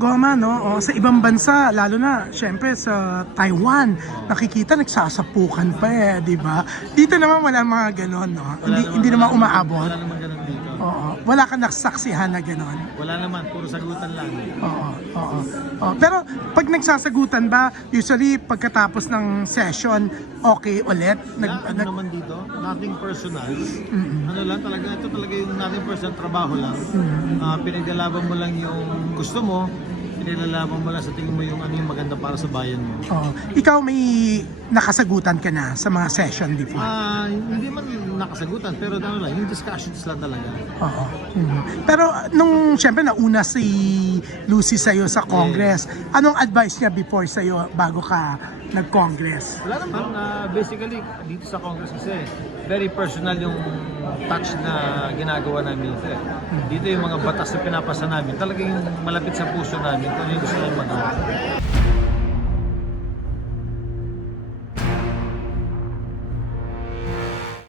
Goma, no? O, sa ibang bansa, lalo na, syempre sa Taiwan, nakikita nagsasapukan pa eh, di ba? Dito naman wala mga ganon, no? hindi, hindi naman umaabot. Wala naman ganun dito. Oo. Wala kang nasaksihan na ganon. Wala naman, puro sagutan lang. Oo, oo. oo. Pero pag nagsasagutan ba, usually pagkatapos ng session, okay ulit? Nag, ano nag, naman dito, nothing personal. Ano lang talaga, ito talaga yung nothing personal trabaho lang. Ah, pinaglalaban mo lang yung gusto mo, pinaglalaban mo lang sa tingin mo yung ano yung maganda para sa bayan mo. oo. Ikaw may nakasagutan ka na sa mga session before? Ah, hindi man nakasagutan, pero ano lang, yung discussions lang talaga. Oo. Mhm. Pero nung siyempre nauna si Lucy sa'yo sa Congress, anong advice niya before sa'yo bago ka nag-Congress? Wala naman, ah, basically, dito sa Congress kasi, very personal yung touch na ginagawa namin dito. eh. Dito yung mga batas na pinapasa namin, talagang malapit sa puso namin kung ano yung gusto namin magawa.